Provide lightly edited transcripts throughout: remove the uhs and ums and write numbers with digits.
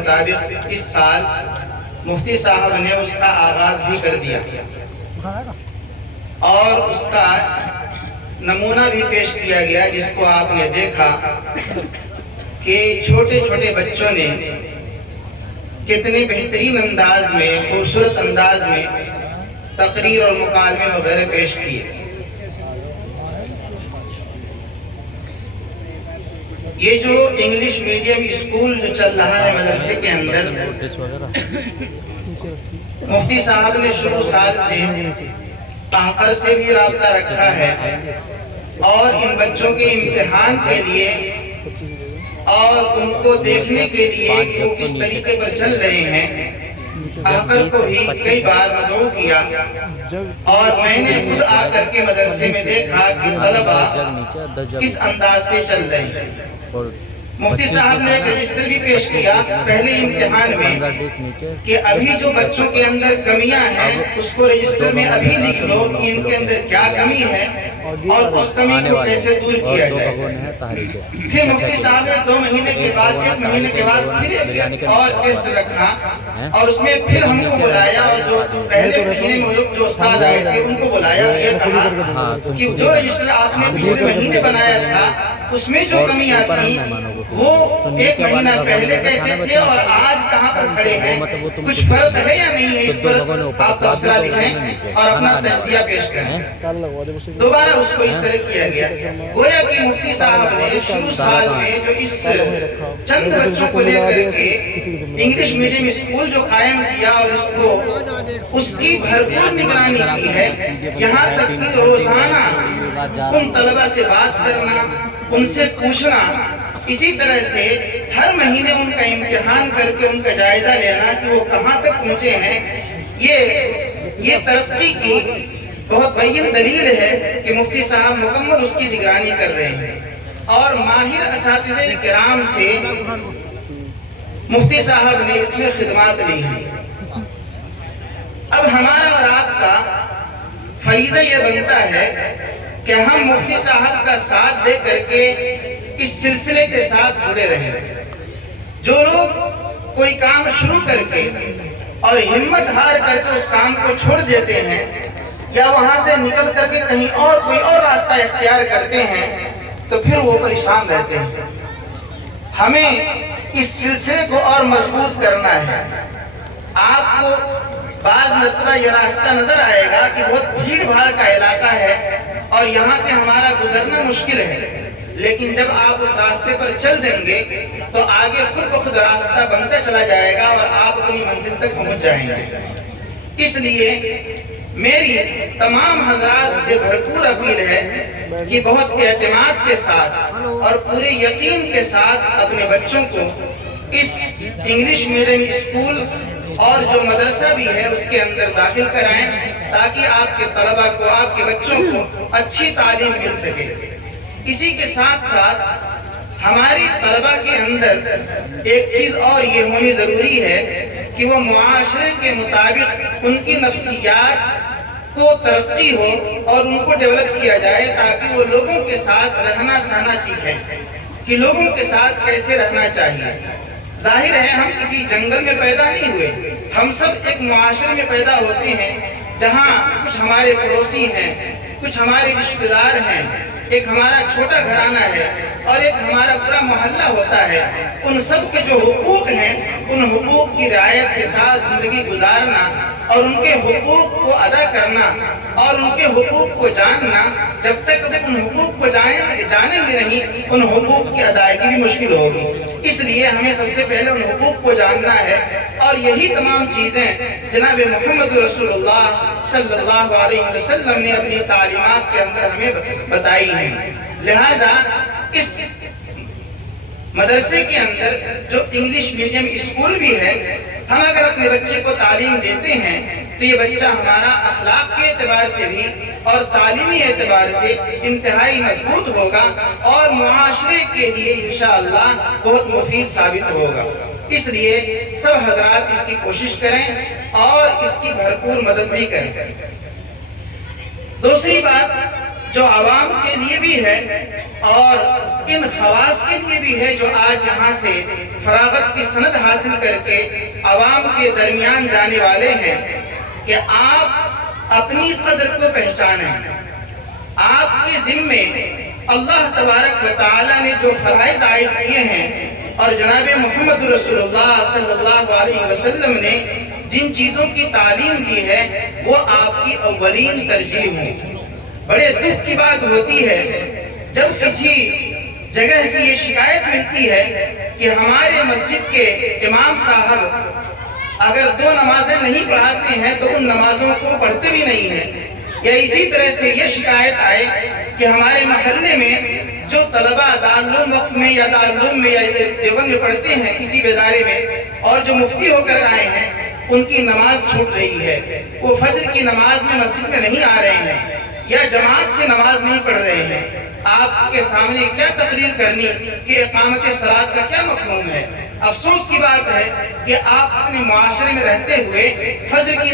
مطابق اس سال مفتی صاحب نے اس کا آغاز بھی کر دیا اور اس کا نمونہ بھی پیش کیا گیا، جس کو آپ نے دیکھا کہ چھوٹے چھوٹے بچوں نے کتنے بہترین انداز میں، خوبصورت انداز میں تقریر اور مکالمے وغیرہ پیش کیے۔ یہ جو انگلش میڈیم اسکول جو چل رہا ہے مدرسے کے اندر، مفتی صاحب نے شروع سال سے قہقر سے بھی رابطہ رکھا ہے اور ان بچوں کے امتحان کے لیے اور ان کو دیکھنے کے لیے کہ وہ کس طریقے پر چل رہے ہیں، قہقر کو بھی کئی بار مدعو کیا اور میں نے خود آ کر کے مدرسے میں دیکھا کہ طلبہ کس انداز سے چل رہے ہیں۔ مفتی صاحب نے ایک رجسٹر بھی پیش کیا پہلے امتحان میں کہ ابھی جو بچوں کے اندر کمیاں ہیں اس کو رجسٹر میں ابھی لکھ لو کہ ان کے اندر کیا کمی ہے اور اس کمی کو کیسے دور کیا جائے۔ پھر مفتی صاحب نے 2 مہینے کے بعد، 1 مہینے کے بعد پھر ایک اور ٹیسٹ رکھا اور اس میں پھر ہم کو بلایا اور جو پہلے مہینے میں جو استاد آئے تھے ان کو بلایا، یہ کہا کہ جو رجسٹر آپ نے پچھلے مہینے بنایا تھا اس میں جو کمیاں تھیں وہ 1 مہینہ پہلے کیسے تھے اور آج کہاں پر کھڑے ہیں، کچھ فرق ہے یا نہیں ہے، اس پر آپ تبصرہ لکھیں اور اپنا تجزیہ پیش کریں۔ دوبارہ اس کو اس طرح کیا گیا، گویا کہ مفتی صاحب نے شروع سال میں جو اس چند بچوں کو لے کر کے انگلش میڈیم اسکول جو قائم کیا اور اس کو اس کی بھرپور نگرانی کی ہے، یہاں تک کہ روزانہ ان طلبہ سے بات کرنا، ان سے پوچھنا، اسی طرح سے ہر مہینے ان کا امتحان کر کے ان کا جائزہ لینا کہ وہ کہاں تک پہنچے ہیں، یہ ترقی کی بہت بین دلیل ہے کہ مفتی صاحب مکمل اس کی نگرانی کر رہے ہیں اور ماہر اساتذہ کرام سے مفتی صاحب نے اس میں خدمات لی ہیں۔ اب ہمارا اور آپ کا فریضہ یہ بنتا ہے کہ ہم مفتی صاحب کا ساتھ دے کر کے اس سلسلے کے ساتھ جڑے رہیں۔ جو لوگ کوئی کام شروع کر کے اور ہمت ہار کر کے اس کام کو چھوڑ دیتے ہیں یا وہاں سے نکل کر کے کہیں اور کوئی اور راستہ اختیار کرتے ہیں تو پھر وہ پریشان رہتے ہیں۔ ہمیں اس سلسلے کو اور مضبوط کرنا ہے۔ آپ کو بعض مرتبہ یہ راستہ نظر آئے گا کہ بہت بھیڑ بھاڑ کا علاقہ ہے اور یہاں سے ہمارا گزرنا مشکل ہے، لیکن جب آپ اس راستے پر چل دیں گے تو آگے خود بخود راستہ بنتا چلا جائے گا اور آپ اپنی منزل تک پہنچ جائیں گے۔ اس لیے میری تمام حضرات سے بھرپور اپیل ہے کہ بہت اعتماد کے ساتھ اور پورے یقین کے ساتھ اپنے بچوں کو اس انگلش میڈیم اسکول اور جو مدرسہ بھی ہے اس کے اندر داخل کرائیں تاکہ آپ کے طلبہ کو، آپ کے بچوں کو اچھی تعلیم مل سکے۔ اسی کے ساتھ ساتھ ہماری طلبہ کے اندر ایک چیز اور یہ ہونی ضروری ہے کہ وہ معاشرے کے مطابق ان کی نفسیات کو ترقی ہو اور ان کو ڈیولپ کیا جائے تاکہ وہ لوگوں کے ساتھ رہنا سہنا سیکھیں کہ لوگوں کے ساتھ کیسے رہنا چاہیے۔ ظاہر ہے ہم کسی جنگل میں پیدا نہیں ہوئے، ہم سب ایک معاشرے میں پیدا ہوتے ہیں جہاں کچھ ہمارے پڑوسی ہیں، کچھ ہمارے رشتہ دار ہیں، ایک ہمارا چھوٹا گھرانہ ہے اور ایک ہمارا پورا محلہ ہوتا ہے۔ ان سب کے جو حقوق ہیں ان حقوق کی رعایت کے ساتھ زندگی گزارنا اور ان کے حقوق کو ادا کرنا اور ان کے حقوق کو جاننا، جب تک ان حقوق کو جانیں گے نہیں ان حقوق کی ادائیگی بھی مشکل ہوگی۔ اس لیے ہمیں سب سے پہلے ان حقوق کو جاننا ہے اور یہی تمام چیزیں جناب محمد رسول اللہ صلی اللہ علیہ وسلم نے اپنی تعلیمات کے اندر ہمیں بتائی ہیں۔ لہذا اس مدرسے کے اندر جو انگلش میڈیم اسکول بھی ہے، ہم اگر اپنے بچے کو تعلیم دیتے ہیں تو یہ بچہ ہمارا اخلاق کے اعتبار سے بھی اور تعلیمی اعتبار سے انتہائی مضبوط ہوگا اور معاشرے کے لیے انشاءاللہ بہت مفید ثابت ہوگا۔ اس لیے سب حضرات اس کی کوشش کریں اور اس کی بھرپور مدد بھی کریں۔ دوسری بات، جو عوام کے لیے بھی ہے اور ان خواص کے لیے بھی ہے جو آج یہاں سے فراغت کی سند حاصل کر کے عوام کے درمیان جانے والے ہیں، کہ آپ اپنی قدر کو پہچانیں۔ آپ کے ذمے اللہ تبارک و تعالیٰ نے جو فرائض عائد کیے ہیں اور جناب محمد رسول اللہ صلی اللہ علیہ وسلم نے جن چیزوں کی تعلیم دی ہے وہ آپ کی اولین ترجیح ہوں۔ بڑے دکھ کی بات ہوتی ہے جب کسی جگہ سے یہ شکایت ملتی ہے کہ ہمارے مسجد کے امام صاحب اگر 2 نمازیں نہیں پڑھاتے ہیں تو ان نمازوں کو پڑھتے بھی نہیں ہیں، یا اسی طرح سے یہ شکایت آئے کہ ہمارے محلے میں جو طلبہ دارالعلوم وقف میں یا دارالعلوم میں یا دیوبند میں پڑھتے ہیں کسی ادارے میں، اور جو مفتی ہو کر آئے ہیں ان کی نماز چھوٹ رہی ہے، وہ فجر کی نماز میں مسجد میں نہیں آ رہے ہیں یا جماعت سے نماز نہیں پڑھ رہے ہیں۔ آپ کے سامنے کیا تقریر کرنی کہ اقامت صلاۃ کا کیا مفہوم ہے؟ افسوس کی بات ہے کہ آپ اپنے معاشرے میں رہتے ہوئے فجر کی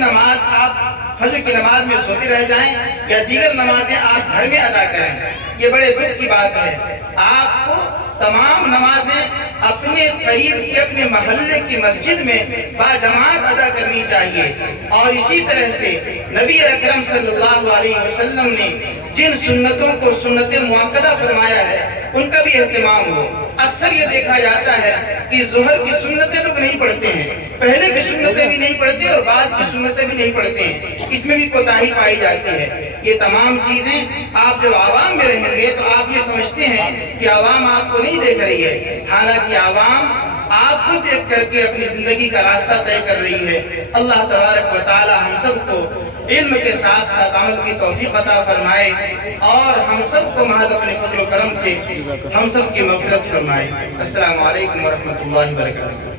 نماز میں سوتے رہ جائیں یا دیگر نمازیں آپ گھر میں ادا کریں، یہ بڑے دکھ کی بات ہے۔ آپ کو تمام نمازیں اپنے قریب کے اپنے محلے کی مسجد میں باجماعت ادا کرنی چاہیے، اور اسی طرح سے نبی اکرم صلی اللہ علیہ وسلم نے جن سنتوں کو سنت مؤکدہ فرمایا ہے ان کا بھی اہتمام ہو۔ اکثر یہ دیکھا جاتا ہے کہ ظہر کی سنتیں لوگ نہیں پڑھتے ہیں، پہلے کی سنتیں بھی نہیں پڑھتے اور بعد کی سنتیں بھی نہیں پڑھتے ہیں، اس میں بھی کوتاہی پائی جاتی ہے۔ یہ تمام چیزیں آپ جب عوام میں رہیں گے تو آپ یہ سمجھتے ہیں کہ عوام آپ کو نہیں دیکھ رہی ہے، حالانکہ عوام آپ کو دیکھ کر کے اپنی زندگی کا راستہ طے کر رہی ہے۔ اللہ تبارک و تعالی ہم سب کو علم کے ساتھ ساتھ عمل کی توفیق عطا فرمائے، اور ہم سب کو محض اپنے فضل و کرم سے ہم سب کی مغفرت فرمائے۔ السلام علیکم ورحمۃ اللہ وبرکاتہ۔